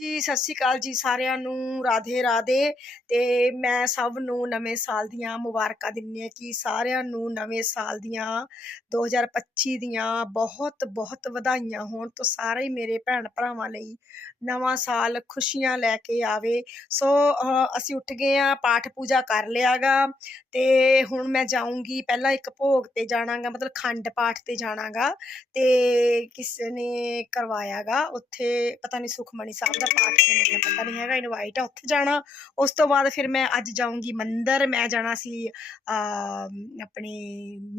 ਜੀ, ਸਤਿ ਸ਼੍ਰੀ ਅਕਾਲ ਜੀ ਸਾਰਿਆਂ ਨੂੰ, ਰਾਧੇ ਰਾਧੇ। ਤੇ ਮੈਂ ਸਭ ਨੂੰ ਨਵੇਂ ਸਾਲ ਦੀਆਂ ਮੁਬਾਰਕਾਂ ਦਿੰਨੀ ਆ ਕਿ ਸਾਰਿਆਂ ਨੂੰ ਨਵੇਂ ਸਾਲ ਦੀਆਂ 2025 ਦੀਆਂ ਬਹੁਤ ਬਹੁਤ ਵਧਾਈਆਂ ਹੋਣ ਤੋਂ ਸਾਰੇ ਹੀ ਮੇਰੇ ਭੈਣ ਭਰਾਵਾਂ ਲਈ ਨਵਾਂ ਸਾਲ ਖੁਸ਼ੀਆਂ ਲੈ ਕੇ ਆਵੇ। ਸੋ ਅਸੀਂ ਉੱਠ ਗਏ ਆ ਪਾਠ ਪੂਜਾ ਕਰ ਲਿਆਗਾ ਤੇ ਹੁਣ ਮੈਂ ਜਾਊਂਗੀ, ਪਹਿਲਾਂ ਇੱਕ ਭੋਗ ਤੇ ਜਾਣਾਗਾ ਮਤਲਬ ਖੰਡ ਪਾਠ ਤੇ ਜਾਣਾਗਾ ਤੇ ਕਿਸੇ ਨੇ ਕਰਵਾਇਆਗਾ ਉੱਥੇ ਪਤਾ ਨਹੀਂ ਸੁਖਮਣੀ ਸਾਹਿਬ ਦਾ ਪਾਠ ਮੈਨੂੰ ਪਤਾ ਨਹੀਂ ਹੈਗਾ ਇਨਵਾਈਟ ਆ ਉੱਥੇ ਜਾਣਾ। ਉਸ ਤੋਂ ਬਾਅਦ ਫਿਰ ਮੈਂ ਅੱਜ ਜਾਊਂਗੀ ਮੰਦਿਰ ਮੈਂ ਜਾਣਾ ਸੀ ਅਹ, ਆਪਣੇ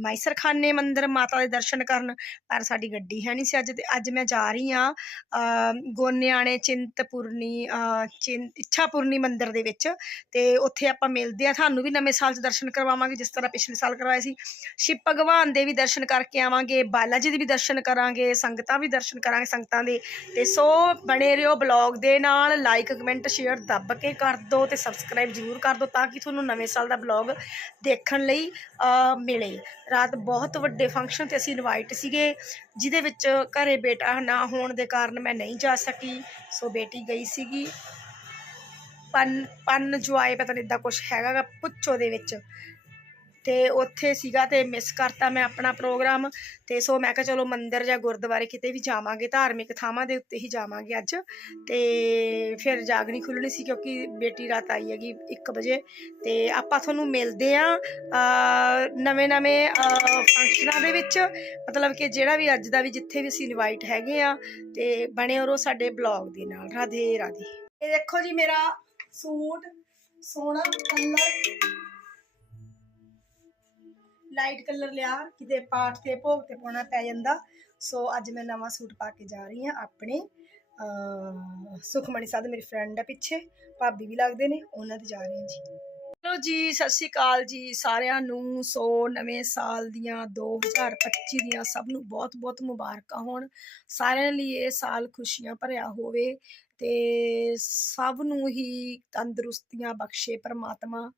ਮਾਈਸਰ ਮੰਦਿਰ ਮਾਤਾ ਦੇ ਦਰਸ਼ਨ ਕਰਨ ਪਰ ਸਾਡੀ ਗੱਡੀ ਹੈ ਨਹੀਂ ਸੀ ਅੱਜ ਤੇ ਅੱਜ ਮੈਂ ਜਾ ਰਹੀ ਆ ਗੋਨਿਆਣੇ ਚਿੰਤਪੁਰਨੀ ਇੱਛਾਪੁਰਨੀ ਮੰਦਿਰ ਦੇ ਵਿੱਚ ਤੇ ਉੱਥੇ ਆਪਾਂ ਮਿਲਦੇ ਆ ਤੁਹਾਨੂੰ ਵੀ ਨਵੇਂ ਸਾਲ 'ਚ ਦਰਸ਼ਨ ਕਰਵਾਵਾਂਗੇ ਜਿਸ ਤਰ੍ਹਾਂ ਪਿਛਲੇ ਸਾਲ ਕਰਵਾਏ ਸੀ। ਸ਼ਿਵ ਭਗਵਾਨ ਦੇ ਵੀ ਦਰਸ਼ਨ ਕਰਕੇ ਆਵਾਂਗੇ ਬਾਲਾ ਜੀ ਦੇ ਵੀ ਦਰਸ਼ਨ ਕਰਾਂਗੇ ਸੰਗਤਾਂ ਵੀ ਦਰਸ਼ਨ ਕਰਾਂਗੇ ਸੰਗਤਾਂ ਦੇ ਤੇ ਸੋ ਬਣੇ ਰਹੋ ਬਲੌਗ ਦੇ ਨਾਲ ਲਾਈਕ ਕਮੈਂਟ ਸ਼ੇਅਰ ਦੱਬ ਕੇ ਕਰ ਦਿਓ ਤੇ ਸਬਸਕ੍ਰਾਈਬ ਜ਼ਰੂਰ ਕਰ ਦਿਓ ਤਾਂ ਕਿ ਤੁਹਾਨੂੰ ਨਵੇਂ ਸਾਲ ਦਾ ਬਲੌਗ ਦੇਖਣ ਲਈ ਮਿਲੇ। ਰਾਤ ਬਹੁਤ ਵੱਡੇ ਫੰਕਸ਼ਨ ਤੇ ਅਸੀਂ ਇਨਵਾਈਟ ਸੀਗੇ, ਜਿਹਦੇ ਵਿੱਚ ਘਰੇ ਬੇਟਾ ਨਾ ਹੋਣ ਦੇ ਕਾਰਨ ਮੈਂ ਨਹੀਂ ਜਾ ਸਕੀ, ਸੋ ਬੇਟੀ ਗਈ ਸੀਗੀ। ਪਨ ਪਨ ਜੁਆਏ, ਪਤਾ ਨਹੀਂ ਇਦਾਂ ਕੁਝ ਹੈਗਾ ਗਾ ਪੁੱਛੋ ਦੇ ਵਿੱਚ। ਤੇ ਉੱਥੇ ਸੀਗਾ ਤੇ ਮਿਸ ਕਰਤਾ ਮੈਂ ਆਪਣਾ ਪ੍ਰੋਗਰਾਮ ਤੇ ਸੋ ਮੈਂ ਕਿਹਾ ਚਲੋ ਮੰਦਿਰ ਜਾਂ ਗੁਰਦੁਆਰੇ ਕਿਤੇ ਵੀ ਜਾਵਾਂਗੇ, ਧਾਰਮਿਕ ਥਾਵਾਂ ਦੇ ਉੱਤੇ ਹੀ ਜਾਵਾਂਗੇ ਅੱਜ। ਤੇ ਫਿਰ ਜਾਗਣੀ ਖੁੱਲਣੀ ਸੀ ਕਿਉਂਕਿ ਬੇਟੀ ਰਾਤ ਆਈ ਹੈਗੀ 1 ਵਜੇ। ਤੇ ਆਪਾਂ ਤੁਹਾਨੂੰ ਮਿਲਦੇ ਆ ਨਵੇਂ ਨਵੇਂ ਫੰਕਸ਼ਨਾਂ ਦੇ ਵਿੱਚ। ਮਤਲਬ ਕਿ ਜਿਹੜਾ ਵੀ ਅੱਜ ਦਾ ਵੀ ਜਿੱਥੇ ਵੀ ਅਸੀਂ ਇਨਵਾਈਟ ਹੈਗੇ ਆ, ਤੇ ਬਣੇ ਰਹੋ ਸਾਡੇ ਬਲੌਗ ਦੇ ਨਾਲ। ਰਾਧੇ ਰਾਧੇ ਇਹ ਦੇਖੋ ਜੀ ਮੇਰਾ ਸੂਟ, ਸੋਹਣਾ ਕਲਰ ਲਾਈਟ ਕਲਰ ਲਿਆ ਕਿਤੇ ਪਾਠ ਤੇ ਭੋਗ ਤੇ ਪਾਉਣਾ ਪੈ ਜਾਂਦਾ। ਸੋ ਅੱਜ ਮੈਂ ਨਵਾਂ ਸੂਟ ਪਾ ਕੇ ਜਾ ਰਹੀ ਹਾਂ ਆਪਣੇ ਅਹ, ਸੁਖਮਣੀ ਸਾਹਿਬ ਮੇਰੀ ਫਰੈਂਡ ਆ ਪਿੱਛੇ ਭਾਬੀ ਵੀ ਲੱਗਦੇ ਨੇ ਉਹਨਾਂ 'ਤੇ ਜਾ ਰਹੀ ਹਾਂ ਜੀ। ਚਲੋ ਜੀ ਸਤਿ ਸ਼੍ਰੀ ਅਕਾਲ ਜੀ ਸਾਰਿਆਂ ਨੂੰ। ਸੋ ਨਵੇਂ ਸਾਲ ਦੀਆਂ 2025 ਦੀਆਂ ਸਭ ਨੂੰ ਬਹੁਤ-ਬਹੁਤ ਮੁਬਾਰਕਾਂ ਹੋਣ। ਸਾਰਿਆਂ ਲਈ ਇਹ ਸਾਲ ਖੁਸ਼ੀਆਂ ਭਰਿਆ ਹੋਵੇ ਤੇ ਸਭ ਨੂੰ ਹੀ ਤੰਦਰੁਸਤੀਆਂ ਬਖਸ਼ੇ ਪ੍ਰਮਾਤਮਾ।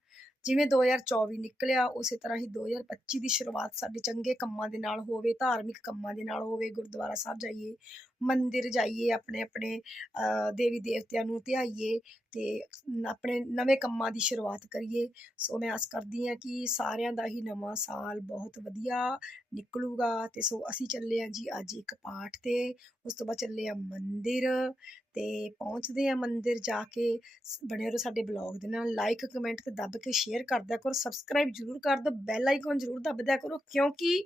ਜਿਵੇਂ 2024 ਨਿਕਲਿਆ, ਉਸੇ ਤਰ੍ਹਾਂ ਹੀ 2025 ਦੀ ਸ਼ੁਰੂਆਤ ਸਾਡੇ ਚੰਗੇ ਕੰਮਾਂ ਦੇ ਨਾਲ ਹੋਵੇ, ਧਾਰਮਿਕ ਕੰਮਾਂ ਦੇ ਨਾਲ ਹੋਵੇ, ਗੁਰਦੁਆਰਾ ਸਾਹਿਬ ਜਾਈਏ ਮੰਦਿਰ ਜਾਈਏ, ਆਪਣੇ ਆਪਣੇ ਦੇਵੀ ਦੇਵਤਿਆਂ ਨੂੰ ਧਿਆਈਏ ਤੇ ਆਪਣੇ ਨਵੇਂ ਕੰਮਾਂ ਦੀ ਸ਼ੁਰੂਆਤ ਕਰੀਏ। ਸੋ ਮੈਂ ਆਸ ਕਰਦੀ ਹਾਂ ਕਿ ਸਾਰਿਆਂ ਦਾ ਹੀ ਨਵਾਂ ਸਾਲ ਬਹੁਤ ਵਧੀਆ ਨਿਕਲੂਗਾ ਤੇ ਸੋ ਅਸੀਂ ਚੱਲੇ ਹਾਂ ਜੀ ਅੱਜ ਇੱਕ ਪਾਠ ਤੇ। ਉਸ ਤੋਂ ਬਾਅਦ ਚੱਲੇ ਹਾਂ ਮੰਦਿਰ ਤੇ ਪਹੁੰਚਦੇ ਆ ਮੰਦਿਰ ਜਾ ਕੇ। ਸ- ਬਣੇ ਰਹੋ ਸਾਡੇ ਬਲੌਗ ਦੇ ਨਾਲ। ਲਾਈਕ, ਕਮੈਂਟ ਤੇ ਦੱਬ ਕੇ ਸ਼ੇਅਰ ਕਰ ਕਰੋ। ਸਬਸਕ੍ਰਾਈਬ ਜਰੂਰ ਕਰ ਦਿਓ। ਬੈਲ ਆਈਕਨ ਜਰੂਰ ਦੱਬ ਕਰੋ ਕਿਉਂਕਿ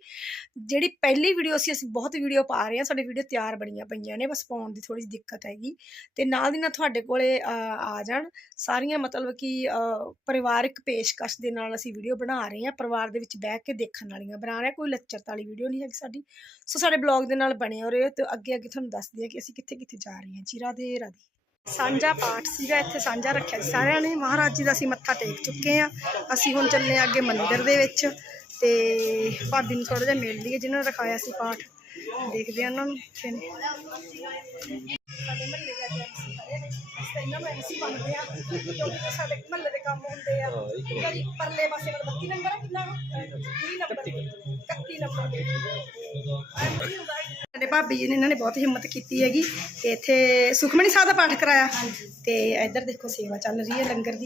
ਜਿਹੜੀ ਪਹਿਲੀ ਵੀਡੀਓ ਸੀ, ਅਸੀਂ ਬਹੁਤ ਵੀਡੀਓ ਪਾ ਰਹੇ ਹਾਂ। ਸਾਡੇ ਵੀਡੀਓ ਤਿਆਰ ਬਣੀਆਂ ਪਈਆਂ ਨੇ ਬਸ ਪਾਉਣ ਦੀ ਥੋੜੀ ਜਿਹੀ ਦਿੱਕਤ ਹੈਗੀ। ਤੇ ਨਾਲ ਦੀ ਨਾਲ ਤੁਹਾਡੇ ਕੋਲੇ ਆ ਜਾਣ। ਸਾਰੀਆਂ ਮਤਲਬ ਕਿ ਅਹ, ਪਰਿਵਾਰਕ ਪੇਸ਼ਕਸ਼ ਦੇ ਨਾਲ ਅਸੀਂ ਵੀਡੀਓ ਬਣਾ ਰਹੇ ਹਾਂ। ਪਰਿਵਾਰ ਦੇ ਵਿੱਚ ਬਹਿ ਕੇ ਦੇਖਣ ਵਾਲੀਆਂ ਬਣਾ ਰਹੇ ਹਾਂ, ਕੋਈ ਲੱਚਰਤਾ ਵਾਲੀ ਵੀਡੀਓ ਨਹੀਂ ਹੈਗੀ ਸਾਡੀ। ਸੋ ਸਾਡੇ ਬਲੌਗ ਦੇ ਨਾਲ ਬਣੇ ਹੋ ਰਹੇ ਤੇ ਅੱਗੇ ਅੱਗੇ ਤੁਹਾਨੂੰ ਦੱਸਦੇ ਹਾਂ ਕਿ ਅਸੀਂ ਕਿੱਥੇ ਕਿੱਥੇ ਜਾ ਰਹੇ ਹਾਂ। ਜੀ ਰਾਧੇ ਰਾਧੇ। ਸਾਂਝਾ ਪਾਠ ਸੀਗਾ ਇੱਥੇ ਸਾਂਝਾ ਰੱਖਿਆ ਸੀ ਸਾਰਿਆਂ ਨੇ। ਮਹਾਰਾਜ ਜੀ ਦਾ ਅਸੀਂ ਮੱਥਾ ਟੇਕ ਚੁੱਕੇ ਆ ਅਸੀਂ ਹੁਣ ਚੱਲੇ ਹਾਂ ਅੱਗੇ ਮੰਦਿਰ ਦੇ ਵਿੱਚ ਤੇ ਭਾਬੀ ਨੂੰ ਥੋੜਾ ਜਿਹਾ ਮਿਲ ਲਈਏ ਜਿਨ੍ਹਾਂ ਨੇ ਰਖਾਇਆ ਸੀ ਪਾਠ। ਦੇਖਦੇ ਆ ਉਹਨਾਂ ਸਾਡੇ ਮਹੱਲੇ ਦੇ ਅੱਜ MC ਖੜੇ ਨੇ ਅਸੀਂ ਤਾਂ ਇਹਨਾਂ ਨੂੰ MC ਬਣਦੇ ਆ ਕਿਉਂਕਿ ਸਾਡੇ ਮਹੱਲੇ ਦੇ ਕੰਮ ਹੁੰਦੇ ਆ ਠੀਕ ਆ ਜੀ ਪਰਲੇ ਪਾਸੇ ਵਾਲਾ 32 ਨੰਬਰ ਆ ਕਿੰਨਾ 30 ਨੰਬਰ 31 ਨੰਬਰ। MC ਹੁੰਦਾ ਹੈ। ਸਾਡੇ ਭਾਬੀ ਜੀ ਨੇ ਇਹਨਾਂ ਨੇ ਬਹੁਤ ਹਿੰਮਤ ਕੀਤੀ ਹੈਗੀ ਤੇ ਇੱਥੇ ਸੁਖਮਣੀ ਸਾਹਿਬ ਦਾ ਪਾਠ ਕਰਾਇਆ। ਤੇ ਇੱਧਰ ਦੇਖੋ ਸੇਵਾ ਚੱਲ ਰਹੀ ਹੈ ਲੰਗਰ ਦੀ।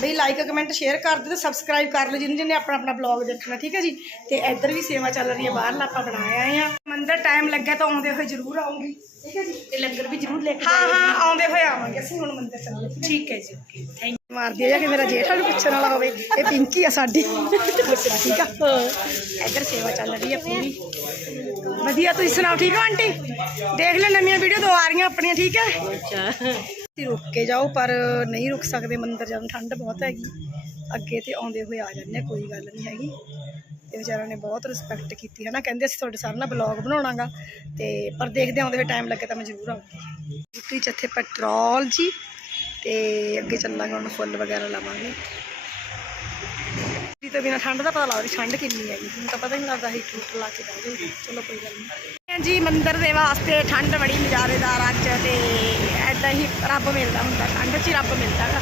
ਬਈ ਲਾਈਕ ਕਮੈਂਟ ਸ਼ੇਅਰ ਕਰ ਦਿਓ ਤੇ ਸਬਸਕ੍ਰਾਈਬ ਕਰ ਲਓ ਜਿਹਨੇ ਜਿਹਨੇ ਆਪਣਾ ਆਪਣਾ ਬਲੌਗ ਦੇਖਣਾ ਠੀਕ ਹੈ ਜੀ? ਤੇ ਇੱਧਰ ਵੀ ਸੇਵਾ ਚੱਲ ਰਹੀ ਹੈ ਬਾਹਰਲਾ ਆਪਾਂ ਬਣਾਇਆ ਆ ਮੰਦਰ ਟਾਈਮ ਲੱਗਾ ਤਾਂ ਆਉਂਦੇ ਹੋਏ ਜ਼ਰੂਰ ਆਉਂਗੀ ਠੀਕ ਹੈ ਜੀ? ਤੇ ਲੰਗਰ ਵੀ ਜ਼ਰੂਰ ਲੈ ਕੇ ਹਾਂ ਹਾਂ ਆਉਂਦੇ ਹੋਏ ਆਵਾਂਗੇ ਅਸੀਂ। ਹੁਣ ਮੰਦਰ ਚੱਲਾਂਗੇ ਠੀਕ ਹੈ ਜੀ? ਓਕੇ। ਥੈਂਕ ਮਾਰਦੀ ਆ ਕਿ ਮੇਰਾ ਜੇਠ ਨੂੰ ਪੁੱਛਣ ਵਾਲਾ ਹੋਵੇ ਇਹ ਪਿੰਕੀ ਆ ਸਾਡੀ। ਠੀਕ ਆ? ਇੱਧਰ ਸੇਵਾ ਚੱਲ ਰਹੀ ਆ ਪੂਰੀ। ਵਧੀਆ ਤੁਸੀਂ ਸੁਣਾਓ ਠੀਕ ਹੋ ਆਂਟੀ? ਦੇਖ ਲੈ ਨਵੀਆਂ ਵੀਡੀਓ ਦੋ ਆ ਰਹੀਆਂ ਆਪਣੀਆਂ ਠੀਕ ਹੈ? ਅੱਛਾ। ਤੁਸੀਂ ਰੁਕ ਕੇ ਜਾਓ ਪਰ ਨਹੀਂ ਰੁਕ ਸਕਦੇ ਮੰਦਰ ਜਾਣ ਠੰਡ ਬਹੁਤ ਹੈਗੀ। ਅੱਗੇ ਤੇ ਆਉਂਦੇ ਹੋਏ ਆ ਜਾਂਦੇ ਕੋਈ ਗੱਲ ਨਹੀਂ ਹੈਗੀ। ਤੇ ਵਿਚਾਰਿਆਂ ਨੇ ਬਹੁਤ ਰਿਸਪੈਕਟ ਕੀਤੀ ਹੈ ਨਾ ਕਹਿੰਦੇ ਅਸੀਂ ਤੁਹਾਡੇ ਸਾਰਿਆਂ ਨਾਲ ਬਲੌਗ ਬਣਾਉਣਾਗਾ ਤੇ ਪਰ ਦੇਖਦੇ ਆਉਂਦੇ ਹੋਏ ਟਾਈਮ ਲੱਗੇ ਤਾਂ ਮੈਂ ਜ਼ਰੂਰ ਆਉਂਗੀ। ਗੁੱਟੀ ਚ ਪੈਟਰੋਲ ਜੀ ਤੇ ਅੱਗੇ ਚੱਲਾਂਗੇ ਹੁਣ ਫੁੱਲ ਵਗੈਰਾ ਲਾਵਾਂਗੇ। ਜੀ ਤੋਂ ਬਿਨਾ ਠੰਡ ਦਾ ਪਤਾ ਲੱਗਦਾ ਠੰਡ ਕਿੰਨੀ ਹੈਗੀ ਹੁਣ ਤਾਂ ਪਤਾ ਹੀ ਨਹੀਂ ਲੱਗਦਾ ਹੀ ਟੂਟ ਲਾ ਕੇ ਬਹਿ ਚਲੋ ਕੋਈ ਗੱਲ ਨਹੀਂ। ਜੀ, ਮੰਦਿਰ ਦੇ ਵਾਸਤੇ ਠੰਡ ਬੜੀ ਨਜ਼ਾਰੇਦਾਰ ਅੱਜ ਤੇ ਐਦਾਂ ਹੀ ਰੱਬ ਮਿਲਦਾ ਹੁੰਦਾ, ਠੰਡ 'ਚ ਹੀ ਰੱਬ ਮਿਲਦਾ ਗਾ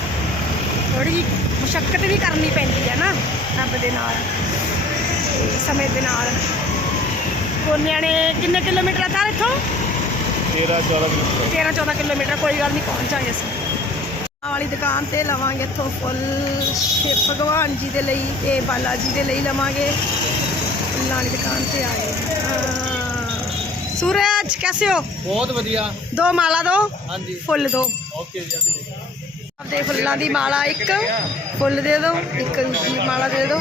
ਥੋੜੀ ਜਿਹੀ ਮੁਸ਼ਕਲ ਵੀ ਕਰਨੀ ਪੈਂਦੀ ਹੈ ਨਾ, ਰੱਬ ਦੇ ਨਾਲ। ਤੇ ਸਮੇਂ ਦੇ ਨਾਲ। ਕੋਨਿਆਂ ਨੇ ਕਿੰਨੇ ਕਿਲੋਮੀਟਰ ਆ ਤਾਂ ਇੱਥੋਂ? 13 14 ਕਿਲੋਮੀਟਰ। 13 14 ਕਿਲੋਮੀਟਰ ਕੋਈ ਗੱਲ ਨਹੀਂ ਪਹੁੰਚ ਜਾਏ ਅਸੀਂ। ਵਾਲੀ ਦੁਕਾਨ ਤੇ ਲਵਾਂਗੇ ਇੱਥੋਂ ਫੁੱਲ। ਸ਼ਿਵ ਭਗਵਾਨ ਜੀ ਦੇ ਲਈ ਇਹ ਬਾਲਾ ਜੀ ਦੇ ਲਈ ਲਵਾਂਗੇ। ਫੁੱਲਾਂ ਵਾਲੀ ਦੁਕਾਨ ਤੇ ਆ ਗਏ। ਅਹ ਸੂਰਜ ਕੈਸੇ ਹੋ? ਬਹੁਤ ਵਧੀਆ। ਦੋ ਮਾਲਾ ਦੋ? ਹਾਂਜੀ। ਫੁੱਲ ਦੋ। ਓਕੇ ਜੀ ਅਸੀਂ ਆਪਦੇ ਫੁੱਲਾਂ ਦੀ ਮਾਲਾ ਇੱਕ, ਫੁੱਲ ਦੇ ਦਿਓ ਇੱਕ ਦੂਜੀ ਮਾਲਾ ਦੇ ਦਿਓ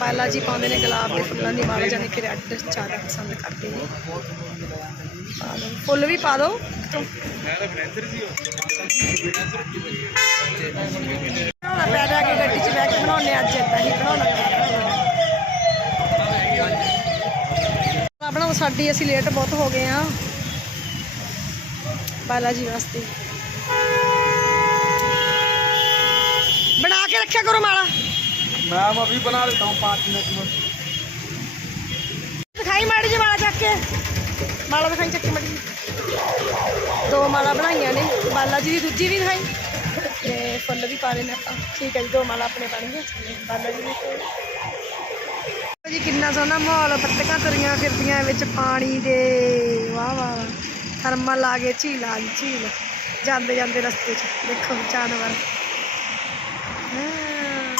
ਬਾਲਾ ਜੀ ਪਾਉਂਦੇ ਨੇ ਗੁਲਾਬ ਦੇ ਫੁੱਲਾਂ ਦੀ ਮਾਲਾ ਜਾਨੀ ਕਿ ਰੈੱਡ ਜ਼ਿਆਦਾ ਪਸੰਦ ਕਰਦੇ ਨੇ। ਫੁੱਲ ਵੀ ਪਾ ਦਿਓ ਬਣਾਉਣਾ ਪੈ ਕਿ ਗੱਡੀ 'ਚ ਬੈਠ ਕੇ ਬਣਾਉਣੇ ਅੱਜ ਏਦਾਂ ਹੀ ਬਣਾਉਣਾ ਆਪਣਾ ਸਾਡੀ ਅਸੀਂ ਲੇਟ ਬਹੁਤ ਹੋ ਗਏ ਆ। ਬਾਲਾ ਜੀ ਵਾਸਤੇ। ਬਣਾ ਕੇ ਰੱਖਿਆ ਕਰੋ ਮਾਲਾ मैं अभी बना लेता हूँ पाँच मिनट में ਦਿਖਾਈ ਮਾੜੀ ਜੀ ਮਾਲਾ ਚੱਕ ਕੇ ਮਾਲਾ ਦਿਖਾਈ ਚੱਕ ਕੇ ਮਾੜੀ ਜਿਹੀ। ਦੋ ਮਾਲਾ ਬਣਾਈਆਂ ਨੇ ਬਾਲਾ ਜੀ ਦੀ ਦੂਜੀ ਵੀ ਦਿਖਾਈ ਤੇ ਫੁੱਲ ਵੀ ਪਾ ਲੈਣੇ ਆਪਾਂ ਠੀਕ ਹੈ ਜੀ ਦੋ ਮਾਲਾ ਆਪਣੇ ਬਣਗੇ ਬਾਲਾ ਜੀ ਦੀ ਤੇ ਜੀ ਕਿੰਨਾ ਸੋਹਣਾ ਮਾਹੌਲ ਬੱਤਕਾਂ ਤੁਰੀਆਂ ਫਿਰਦੀਆਂ ਵਿੱਚ ਪਾਣੀ ਦੇ ਵਾਹ ਵਾਹ ਵਾਹ ਥਰਮਲ ਆ ਗਏ ਝੀਲ ਆ ਗਈ ਝੀਲ ਜਾਂਦੇ ਜਾਂਦੇ ਰਸਤੇ 'ਚ। ਦੇਖੋ, ਜਾਨਵਰ। ਹਾਂ।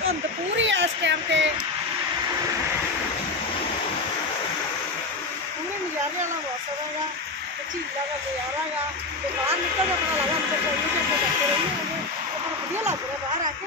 ਧੁੰਦ ਪੂਰੀ ਆ ਇਸ ਟਾਈਮ ਤੇ। ਪੂਰੇ ਨਜ਼ਾਰੇ ਵਾਲਾ ਮੌਸਮ ਹੈਗਾ। ਤੇ ਝੀਲਾਂ ਦਾ ਨਜ਼ਾਰਾ ਹੈਗਾ। ਤੇ ਬਾਹਰ ਨਿਕਲ ਕੇ ਪਤਾ ਲੱਗਾ ਅੰਦਰ ਕੋਈ ਨਹੀਂ ਤੇ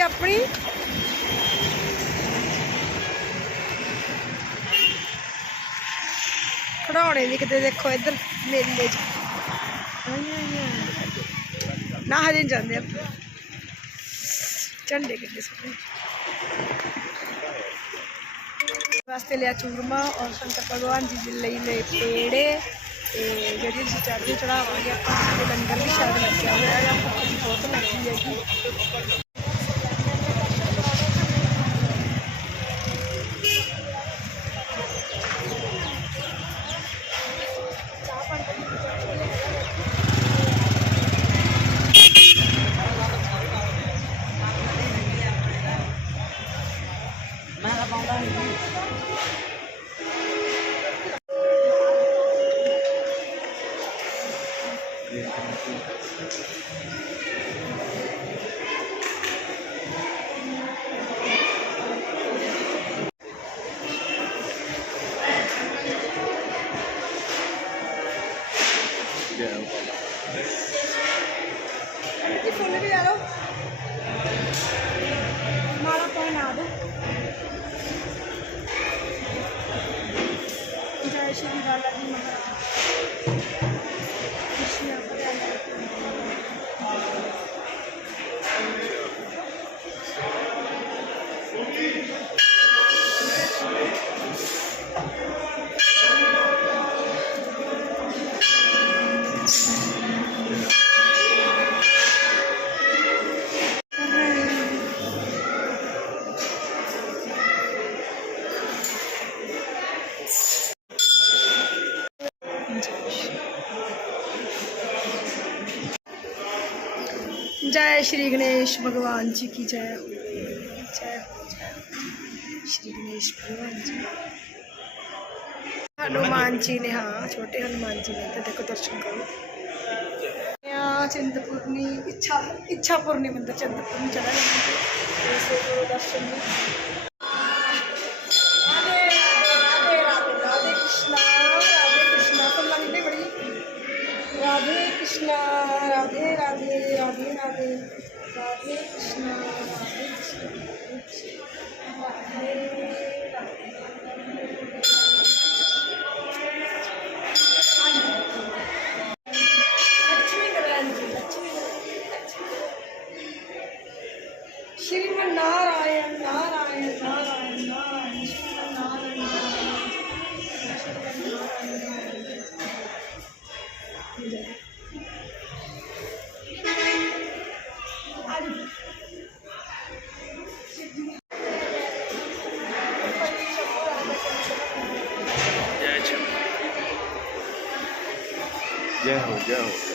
ਸਕੂਟਰੀ ਆਪਣੀ ਖੜਾਉਣੇ ਵੀ ਕਿਤੇ ਦੇਖੋ ਇੱਧਰ ਮੇਲੇ 'ਚ। ਨਾ ਹਜੇ ਨੀ ਜਾਂਦੇ ਆਪਾਂ। ਝੰਡੇ ਕਿੱਡੇ ਸੋਹਣੇ। ਵਾਸਤੇ ਲਿਆ ਚੂਰਮਾ ਔਰ ਸ਼ੰਕਰ ਭਗਵਾਨ ਜੀ ਦੇ ਲਈ ਲੈ ਪੇੜੇ। ਤੇ ਜਿਹੜੀ ਅਸੀਂ ਚੜ੍ਹਦੀ ਚੜਾਵਾਂਗੇ ਆਪਾਂ ਤੇ ਲੰਗਰ ਵੀ ਸ਼ਾਇਦ ਲੱਗਿਆ ਹੋਇਆ ਹੈ। ਭੁੱਖ ਵੀ ਬਹੁਤ ਲੱਗੀ ਹੈਗੀ। ਜੀ Yeah. जय श्री गणेश भगवान जी की जय ਗਣੇਸ਼ ਭਗਵਾਨ ਜੀ। ਹਨੂਮਾਨ ਜੀ ਨੇ, ਹਾਂ, ਛੋਟੇ ਹਨੂਮਾਨ ਜੀ ਨੇ ਤੇ ਦੇਖੋ ਦਰਸ਼ਨ ਕਰੋ। ਆ ਚੰਦਪੁਰਨੀ, ਇੱਛਾ, ਇੱਛਾਪੁਰਨੀ ਮੰਦਰ, ਚੰਦਪੁਰਨੀ ਚੜਾ ਜਾਂਦੇ ਤੇ ਇਸੇ ਦਰਸ਼ਨ ਵੀ। go.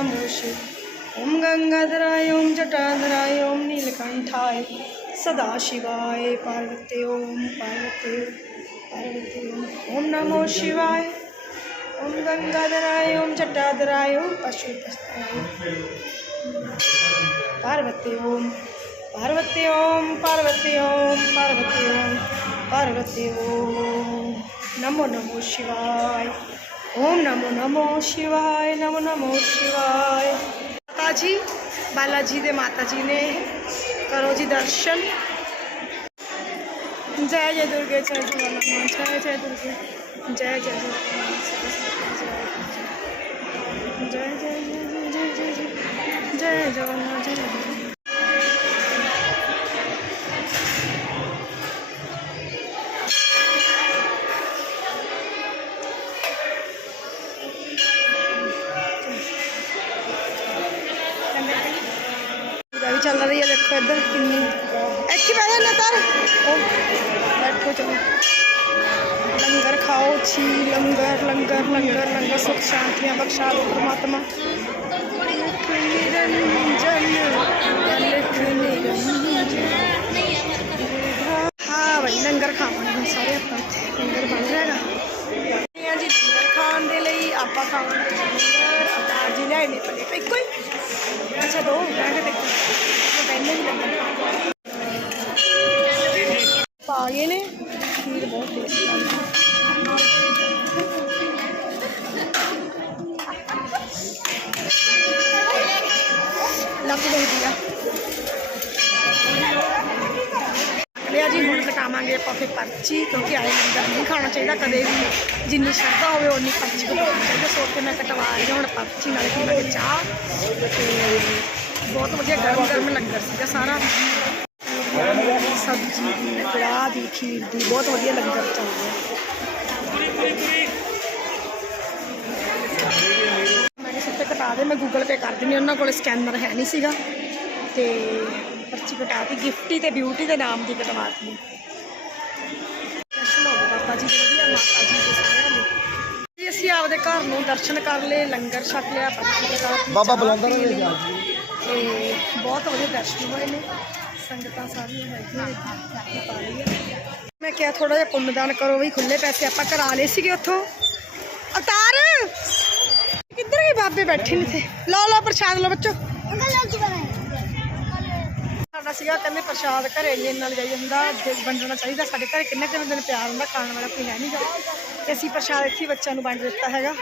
नमो शिव ॐ गङ्गाधराय ॐ जटाधराय ॐ नीलकण्ठाय सदाशिवाय पार्वते ॐ पार्वते पार्वते ॐ नमो शिवाय ॐ गङ्गाधराय ॐ जटाधराय ॐ पशुपस्ताय पार्वते ॐ पार्वते ॐ पार्वते ॐ पार्वते ॐ पार्वते ॐ नमो नमो शिवाय ওম নমো शिवाय नमो নমো शिवाय माता जी बालाजी दे माता जी ने करो जी दर्शन जय जय दुर्गे जय जय जय जय दुर्गे जय जय जय जय जय जय जय जय जय जय जगन्नाथ जय चल रही है, देखो इधर किन्नी। अच्छी बैठे ना तर। बैठो चलो। लंगर खाओ, छी, लंगर लंगर लंगर लंगर, सुख शांतियाँ बख्शा परमात्मा। ਜਿੰਨੀ ਸ਼ਰਧਾ ਹੋਵੇ ਉਨੀ ਪਰਚੀ ਕਟਾਉਣੀ ਚਾਹੀਦੀ ਸੋਚ ਕੇ ਮੈਂ ਕਟਵਾ ਰਹੀ ਹਾਂ ਹੁਣ ਪਰਚੀ ਨਾਲ ਪੀਵਾਂਗੇ ਚਾਹ। ਤੇ ਬਹੁਤ ਵਧੀਆ ਗਰਮ ਗਰਮ ਲੰਗਰ ਸੀਗਾ ਸਾਰਾ। ਸਬਜ਼ੀ ਦੀ ਕੜਾਹ ਦੀ, ਖੀਰ ਦੀ, ਬਹੁਤ ਵਧੀਆ ਲੰਗਰ ਚੱਲ ਰਿਹਾ। ਮੈਂ ਕਿਹਾ ਸਿੱਧੇ ਕਟਾ ਦੇ, ਮੈਂ ਗੂਗਲ ਪੇ ਕਰ ਦਿੰਦੀ ਉਹਨਾਂ ਕੋਲ ਸਕੈਨਰ ਹੈ ਨਹੀਂ ਸੀਗਾ। ਤੇ ਪਰਚੀ ਕਟਾਤੀ ਗਿਫਟੀ ਤੇ ਬਿਊਟੀ ਦੇ ਨਾਮ ਦੀ ਕਟਵਾਤੀ ਜੀ ਦੇ ਵਧੀਆ ਮਾਤਾ ਜੀ ਦੇ ਸਾਰਿਆਂ ਦੇ ਜੀ ਅਸੀਂ ਆਪਦੇ ਘਰ ਨੂੰ ਦਰਸ਼ਨ ਕਰ ਲਏ ਲੰਗਰ ਛਕ ਲਿਆ ਕਟਾਤੀ ਬਾਬਾ ਬੁਲਾਉਂਦਾ ਰਹੇ। ਜੀ। ਤੇ ਬਹੁਤ ਵਧੀਆ ਦਰਸ਼ਨ ਹੋਏ ਨੇ। ਸੰਗਤਾਂ ਸਾਰੀਆਂ ਹੈਗੀਆਂ ਨੇ ਪਾ ਲਈ ਆ। ਮੈਂ ਕਿਹਾ ਥੋੜਾ ਜਿਹਾ ਪੁੰਨਦਾਨ ਕਰੋ ਵੀ ਖੁੱਲੇ ਪੈਸੇ ਆਪਾਂ ਕਰਾ ਲਏ ਸੀਗੇ ਉੱਥੋਂ। ਅਵਤਾਰ! ਕਿੱਧਰ ਗਏ ਬਾਬੇ ਬੈਠੇ ਨੇ ਇੱਥੇ? ਲਓ ਲਓ ਪ੍ਰਸ਼ਾਦ ਲਓ ਬੱਚੋ। ਸਾਡਾ ਸੀਗਾ, ਕਹਿੰਦੇ ਪ੍ਰਸ਼ਾਦ ਘਰੇ ਲੈਣ ਨਾਲ ਜਾਈ ਹੁੰਦਾ ਵੰਡਣਾ ਚਾਹੀਦਾ ਸਾਡੇ ਘਰੇ, ਕਿੰਨੇ ਕਿੰਨੇ ਦਿਨ ਪਿਆਰ ਹੁੰਦਾ, ਖਾਣ ਵਾਲਾ ਕੋਈ ਹੈ ਨਹੀਂਗਾ ਤੇ ਅਸੀਂ ਪ੍ਰਸ਼ਾਦ ਇੱਥੇ ਬੱਚਿਆਂ ਨੂੰ ਵੰਡ ਦਿੱਤਾ ਹੈਗਾ।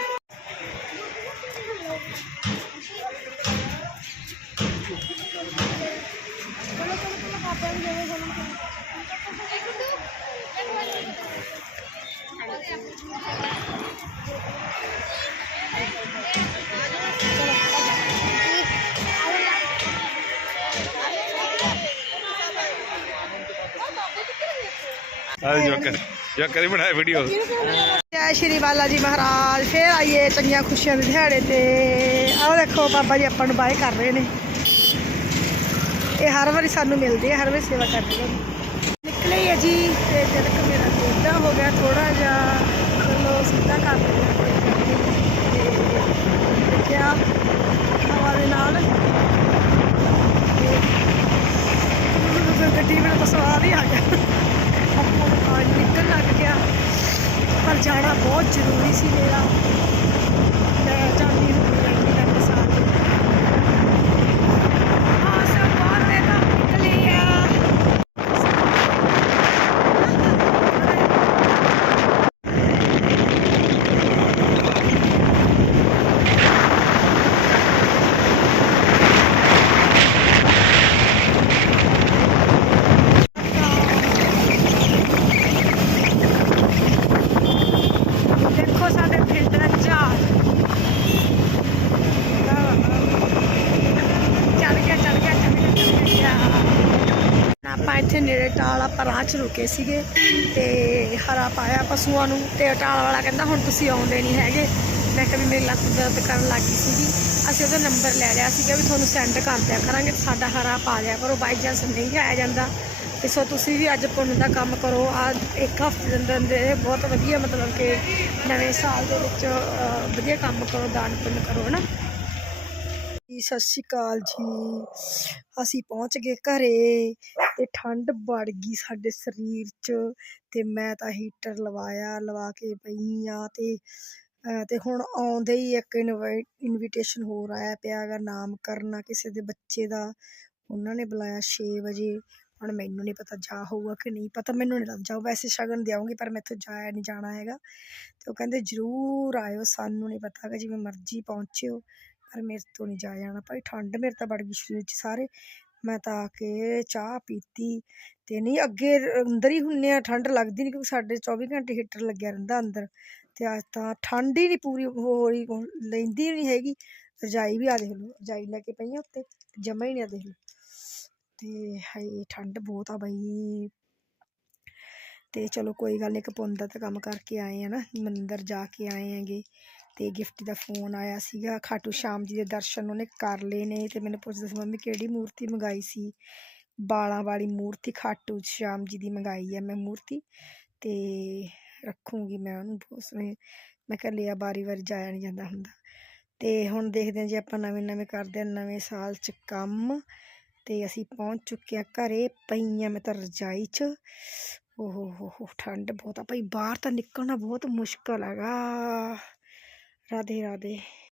ਆ ਜੋਕਰ ਜੋਕਰ ਹੀ ਬਣਾਇਆ ਵੀਡੀਓ ਜੈ ਸ਼੍ਰੀ ਬਾਲਾ ਜੀ ਮਹਾਰਾਜ, ਫੇਰ ਆਈਏ ਚੰਗੀਆਂ ਖੁਸ਼ੀਆਂ ਦੇ ਦਿਹਾੜੇ ਤੇ। ਆਹ ਦੇਖੋ ਬਾਬਾ ਜੀ, ਆਪਾਂ ਨੂੰ ਬਾਏ ਕਰ ਰਹੇ ਨੇ। ਇਹ ਹਰ ਵਾਰੀ ਸਾਨੂੰ ਮਿਲਦੇ ਆ, ਹਰ ਵਾਰੀ ਸੇਵਾ ਕਰਦੇ ਨੇ। ਨਿਕਲੇ ਹੀ ਹੈ ਜੀ, ਤੇ ਜਦ ਮੇਰਾ ਗੋਡਾ ਹੋ ਗਿਆ ਥੋੜਾ ਜਿਹਾ ਚਲੋ ਸਿੱਧਾ ਕਰ ਲਿਆ ਕੋਈ ਹਵਾ ਦੇ ਨਾਲ। ਗੱਡੀ ਵਿੱਚ ਤਾਂ ਸਵਾਦ ਹੀ ਆ ਗਿਆ। ਅੱਖਾਂ ਤੋਂ ਨਿਕਲਣ ਲੱਗ ਗਿਆ। ਪਰ ਜਾਣਾ ਬਹੁਤ ਜ਼ਰੂਰੀ ਸੀ ਮੇਰਾ ਮੈਂ ਜਾਂਦੀ ਹੁੰਦੀ ਰਹਿੰਦੀ ਰਹਿੰਦੇ ਸਾਲ ਹਾਂ ਸਭ ਬਹੁਤ ਦੇ ਕੰਮ ਨਿਕਲੀ ਆ ਦੇਖੋ ਸਾਡੇ ਪਿੰਡ ਦਾ ਜਹਾਜ਼ ਚੜ ਗਿਆ ਚੜ ਗਿਆ ਚੜ ਗਿਆ ਚੜ ਗਿਆ ਆਪਾਂ ਇੱਥੇ ਨੇੜੇ ਟਾਲ ਆਪਾਂ ਰਾਹ 'ਚ ਰੁਕੇ ਸੀਗੇ ਤੇ ਹਰਾ ਪਾਇਆ ਪਸ਼ੂਆਂ ਨੂੰ ਤੇ ਟਾਲ ਵਾਲਾ ਕਹਿੰਦਾ ਹੁਣ ਤੁਸੀਂ ਆਉਂਦੇ ਨਹੀਂ ਹੈਗੇ। ਮੈਂ ਕਿਹਾ ਵੀ ਮੇਰੀ ਲੱਤ ਦਰਦ ਕਰਨ ਲੱਗ ਗਈ ਸੀਗੀ। ਅਸੀਂ ਉਹਦਾ ਨੰਬਰ ਲੈ ਲਿਆ ਸੀਗਾ ਵੀ ਤੁਹਾਨੂੰ ਸੈਂਡ ਕਰ ਦਿਆ ਕਰਾਂਗੇ ਸਾਡਾ ਹਰਾ ਪਾ ਲਿਆ ਕਰੋ। ਬਾਈ ਚਾਂਸ ਨਹੀਂ ਆਇਆ ਜਾਂਦਾ। ਤੇ ਸੋ ਤੁਸੀਂ ਵੀ ਅੱਜ ਪੁੰਨ ਦਾ ਕੰਮ ਕਰੋ। ਆ ਇੱਕ ਹਫ਼ਤੇ ਦੇ ਅੰਦਰ ਅੰਦਰ ਬਹੁਤ ਵਧੀਆ ਮਤਲਬ ਕਿ ਨਵੇਂ ਸਾਲ ਦੇ ਵਿੱਚ ਵਧੀਆ ਕੰਮ ਕਰੋ, ਦਾਨ ਪੁੰਨ ਕਰੋ, ਹਨਾ? ਜੀ ਸਤਿ ਸ਼੍ਰੀ ਅਕਾਲ ਜੀ। ਅਸੀਂ ਪਹੁੰਚ ਗਏ ਘਰੇ ਤੇ ਠੰਡ ਵੜ ਗਈ ਸਾਡੇ ਸਰੀਰ 'ਚ ਤੇ ਮੈਂ ਤਾਂ ਹੀਟਰ ਲਵਾਇਆ, ਲਵਾ ਕੇ ਪਈ ਆ ਤੇ ਤੇ ਹੁਣ ਆਉਂਦੇ ਹੀ ਇੱਕ ਇਨਵੀਟੇਸ਼ਨ ਹੋਰ ਆਇਆ ਪਿਆ ਹੈਗਾ ਨਾਮ ਕਰਨਾ ਕਿਸੇ ਦੇ ਬੱਚੇ ਦਾ। ਉਹਨਾਂ ਨੇ ਬੁਲਾਇਆ 6 ਵਜੇ। ਹੁਣ ਮੈਨੂੰ ਨਹੀਂ ਪਤਾ ਜਾ ਹੋਊਗਾ ਕਿ ਨਹੀਂ ਪਤਾ, ਮੈਨੂੰ ਨਹੀਂ ਲੱਗ ਜਾਊ। ਵੈਸੇ ਸ਼ਗਨ ਦਿਆਉਂਗੀ ਪਰ ਮੈਥੋਂ ਜਾਇਆ ਨਹੀਂ ਜਾਣਾ ਹੈਗਾ। ਤੇ ਉਹ ਕਹਿੰਦੇ ਜ਼ਰੂਰ ਆਇਓ, ਸਾਨੂੰ ਨਹੀਂ ਪਤਾ ਕਿ ਜਿਵੇਂ ਮਰਜ਼ੀ ਪਹੁੰਚਿਓ। ਪਰ ਮੇਰੇ ਤੋਂ ਨਹੀਂ ਜਾਇਆ ਜਾਣਾ। ਭਾਈ ਠੰਡ ਮੇਰੇ ਤਾਂ ਬੜ ਗਈ ਸਰੀਰ 'ਚ ਸਾਰੇ। ਮੈਂ ਤਾਂ ਆ ਕੇ ਚਾਹ ਪੀਤੀ ਤੇ ਨਹੀਂ, ਅੱਗੇ ਅੰਦਰ ਹੀ ਹੁੰਨੇ ਆ, ਠੰਡ ਲੱਗਦੀ ਨਹੀਂ ਕਿਉਂਕਿ ਸਾਡੇ 24 ਘੰਟੇ ਹੀਟਰ ਲੱਗਿਆ ਰਹਿੰਦਾ ਅੰਦਰ। ਤੇ ਅੱਜ ਤਾਂ ਠੰਡ ਹੀ ਨਹੀਂ ਪੂਰੀ ਹੋ ਰਹੀ ਲੈਂਦੀ ਨਹੀਂ ਹੈਗੀ। ਰਜਾਈ ਵੀ ਆ ਦੇਖ ਲਓ, ਰਜਾਈ ਲੈ ਕੇ ਪਈ ਆ ਉੱਤੇ, ਜਮਾ ਹੀ ਨਹੀਂ ਆ ਦੇਖ ਲਓ। ਤੇ ਹਾਏ, ਠੰਡ ਬਹੁਤ ਆ ਬਈ। ਤੇ ਚਲੋ ਕੋਈ ਗੱਲ ਨਹੀਂ ਇੱਕ ਪੁੰਨ ਤਾਂ ਕੰਮ ਕਰਕੇ ਆਏ ਆ ਨਾ, ਮੰਦਰ ਜਾ ਕੇ ਆਏ ਹੈਗੇ। ਤੇ ਗਿਫਟ ਦਾ ਫੋਨ ਆਇਆ ਸੀਗਾ। ਖਾਟੂ ਸ਼ਾਮ ਜੀ ਦੇ ਦਰਸ਼ਨ ਉਹਨੇ ਕਰ ਲਏ ਨੇ ਤੇ ਮੈਨੂੰ ਪੁੱਛਦਾ ਸੀ, ਮੰਮੀ, ਕਿਹੜੀ ਮੂਰਤੀ ਮੰਗਾਈ ਸੀ? ਬਾਲਾਂ ਵਾਲੀ ਮੂਰਤੀ ਖਾਟੂ ਸ਼ਾਮ ਜੀ ਦੀ ਮੰਗਾਈ ਹੈ ਮੈਂ ਮੂਰਤੀ ਤੇ ਰੱਖੂੰਗੀ ਮੈਂ ਉਹਨੂੰ ਬਹੁਤ ਸੋਹਣੀ। ਮੈਂ ਕਿਹਾ ਲਿਆ ਬਾਰੀ ਵਾਰੀ ਜਾਇਆ ਨਹੀਂ ਜਾਂਦਾ ਹੁੰਦਾ। ਤੇ ਹੁਣ ਦੇਖਦੇ ਹਾਂ ਜੇ ਆਪਾਂ ਨਵੇਂ ਨਵੇਂ ਕਰਦੇ ਹਾਂ, ਨਵੇਂ ਸਾਲ 'ਚ ਕੰਮ ਤੇ ਅਸੀਂ ਪਹੁੰਚ ਚੁੱਕੇ ਹਾਂ ਘਰੇ ਪਈਆਂ ਮੈਂ ਤਾਂ ਰਜਾਈ 'ਚ। ਓਹ ਹੋ ਹੋ, ਠੰਡ ਬਹੁਤ ਆ। ਭਾਈ ਬਾਹਰ ਤਾਂ ਨਿਕਲਣਾ ਬਹੁਤ ਮੁਸ਼ਕਲ ਹੈਗਾ। ਰਾਧੇ ਰਾਧੇ